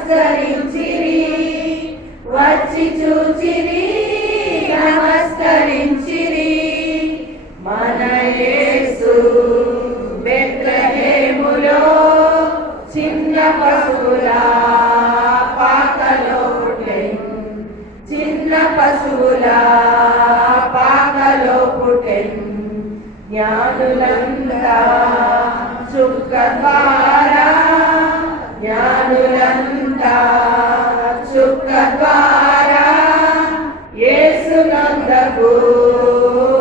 నమస్కరించిరి, వచ్చి చూచిరి, నమస్కరించిరి. మన యేసు బెత్లెహేములో చిన్న పశువుల పాకలో పుట్టెను, చిన్న పశువుల పాకలో పుట్టెను. జ్ఞానులంతా చుక్క ద్వారా, జ్ఞానులంతా చుక్క ద్వారా యేసునందకు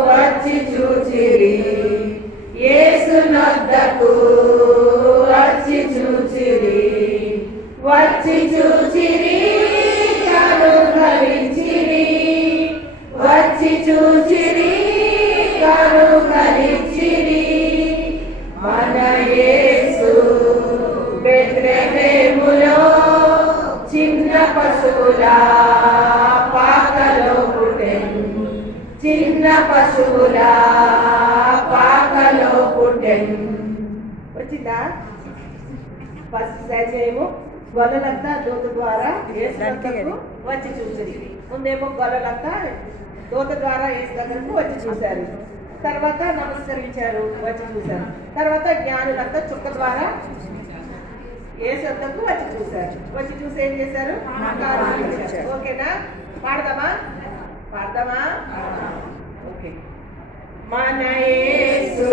వచ్చి చూచిరి, యేసునందకు వచ్చి చూచిరి, వచ్చి చూచిరి, కనుకరించిరి, వచ్చి చూచిరి, కనుకరించిరి. మన యేసు బెత్లెహేములో చిన్న పశువుల పాకలో పుట్టెను, చిన్న పశువుల పాకలో పుట్టెను. వచ్చిందా? ఫస్ట్ అధ్యాయము గొల్లలంతా దూత ద్వారా యేసు వచ్చి చూసిరి. ముందేమో గొల్లలంతా దూత ద్వారా యేసు దగ్గరకు వచ్చి చూశారు, తర్వాత నమస్కరించారు, వచ్చి చూశారు. తర్వాత జ్ఞానులంతా చుక్క ద్వారా యేసు వద్దకు వచ్చి చూశారు, వచ్చి చూసి ఏం చేశారు? ఓకేనా? పాడదామా? పాడదామా? ఓకే. మన యేసు